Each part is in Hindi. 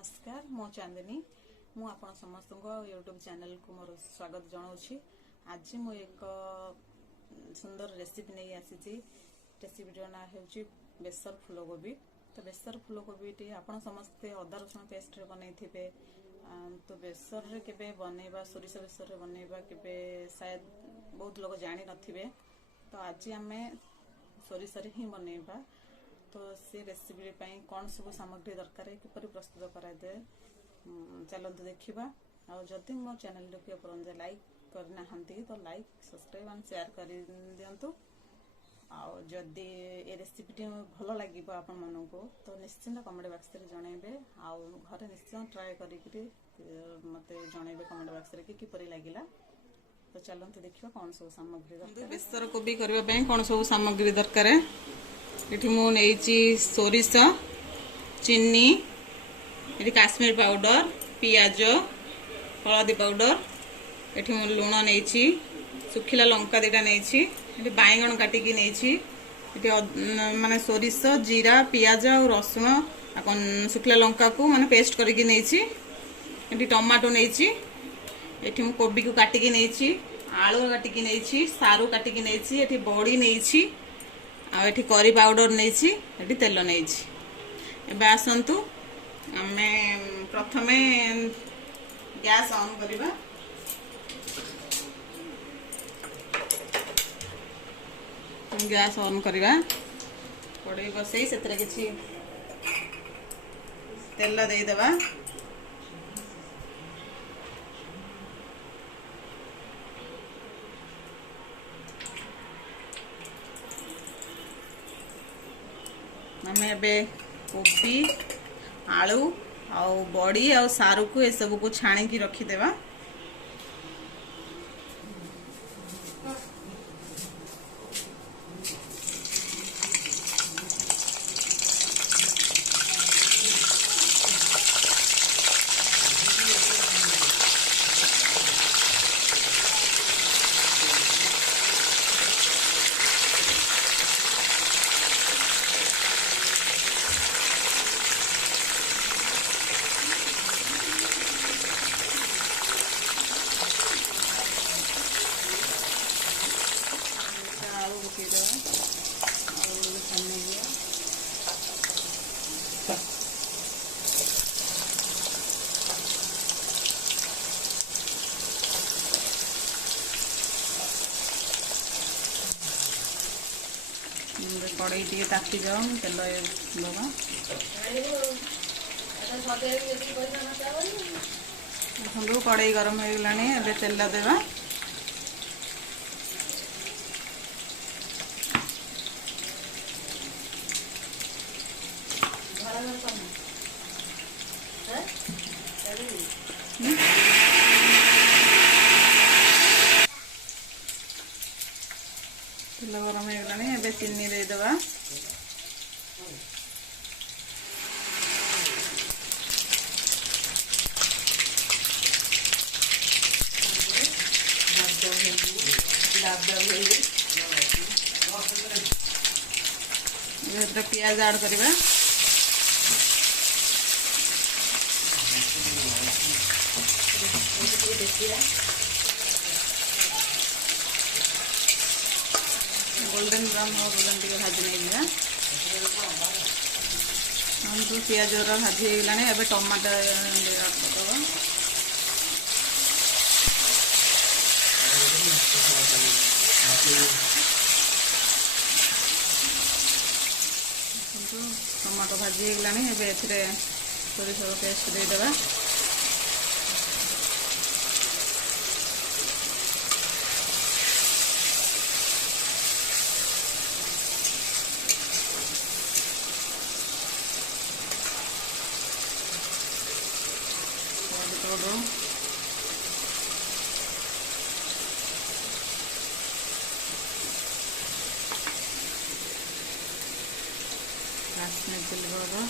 नमस्कार मो चांदनी मु आपण समस्त यूट्यूब चैनल को मोर स्वागत जनाऊँगी। आज मु एक सुंदर रेसिपी नहीं आसी। रेसिपी ना हूँ बेसर फूलकोबी। तो बेसर फूलकोबी टी आपण समस्ते अदा रसुण पेस्ट रे बनई थे। तो बेसर रे केबे बनैबा सोरिष बेसर रे बनैबा केबे शायद बहुत लोग जानी नथिबे। तो आज आमे सोरिष रे ही बनैबा। तो से रेसिपी कौन सब सामग्री दरकार है किपर प्रस्तुत कराए चलते देखा। और जदि मो चैनल के लाइक करना तो लाइक सब्सक्राइब एंड शेयर कर दिंतु। जदि ए रेसिपी भल लगे आपण मन को तो निश्चिंत कमेंट बॉक्स रे जनइबे। घरे निश्चित ट्राए करी मत जनइबे कमेंट बॉक्स रे किपर लगिला। तो चलते देखा कौन सब सामग्री दरकार। बेसर कोबी करबा कौन सब सामग्री दरकार है। ये मुझे सोरिष चीनी ये काश्मीर पाउडर पियाज हलदी पाउडर ये लुण नहीं सुखिला लंका दीटा नहीं बैगण काटिकी नहीं माने सोरिष जीरा पियाज और रसुण सुखिला लंका को माने पेस्ट करके नहीं टमाटो नहीं ये कोबी को काटिकी नहीं आलू काटिकी नहीं सारू काटिकी नहीं बड़ी नहीं आठी करी पाउडर नहीं तेल नहीं। एबे आसंतु आमे प्रथमे गैस ऑन करिबा। गैस ऑन करिबा कड़ाई बसई सेतरे किछि तेल दे देबा। आमे बे कोबी आलू आ बड़ी आ सारू को ये सब को छाणी की रखी देवा। कड़ाई टे ताकि जाओ तेल दबा। देखो कड़ाई गरम हो गलानी एबे तेल देवा। तेल गरम हो गलानी एबे चीनी दे देवा। प्याज ऐड करवा। गोल्डन ब्राउन हो गोल्डन टी भाजी नहीं हम तो पियाज भाजी होगलानी एबे टमाटो टमाटो भाजी होगलानी एबे एथिरे सोरिष पेस्ट दे देबा। काश्मीर चिली पाउडर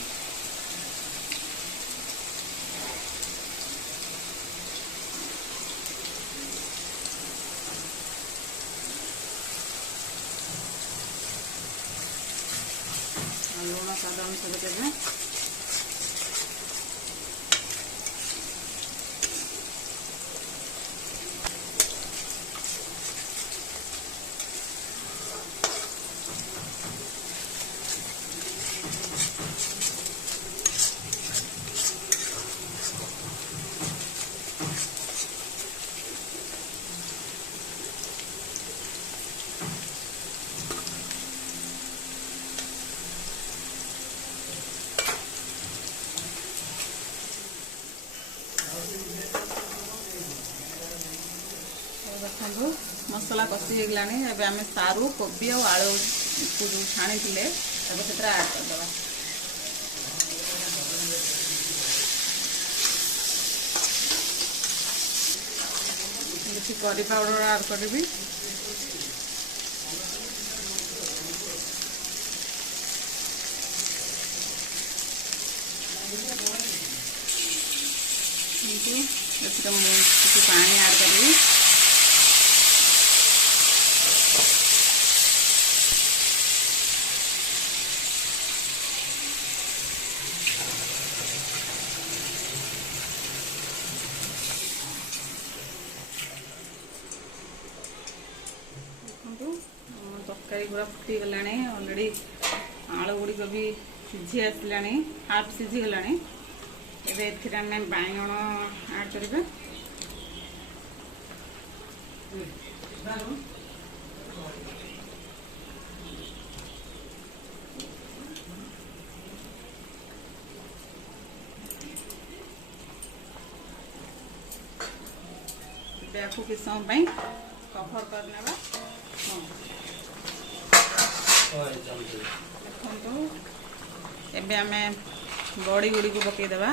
लुण स्वाद अनुसार देवे। मसला कषि होगलानी एबे आमे सारू कोबी और आलू को जो छाणी थिले तब से ऐड कर दवा। किसी करी पाउडर ऐड करबी। किसी पानी ऐड करी। तरकारी पूरा फुटी गला ऑलरेडी आलू गुड़िक भी सीझी आसला हाफ सीझी गला। एमे बाइगण ऐड करें। आपको किस समय कभर करने देखो आमे बड़ी गुड़ी को पकईदेवा।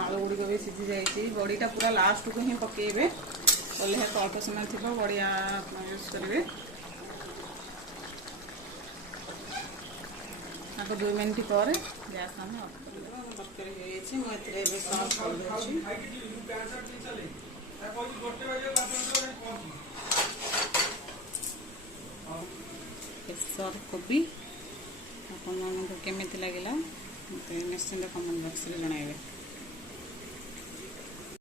आलू गुड़िक भी सीझी जाइए। बड़ीटा पूरा लास्ट को ही पकेबे ओल्हे तो अल्प समय थी बड़िया यूज करेंगे। 2 मिनट पर गैस आम तरकारी केसर कोबी आपको केमी लगे मत निश्चिंत कमेंट बॉक्स में जनइबे।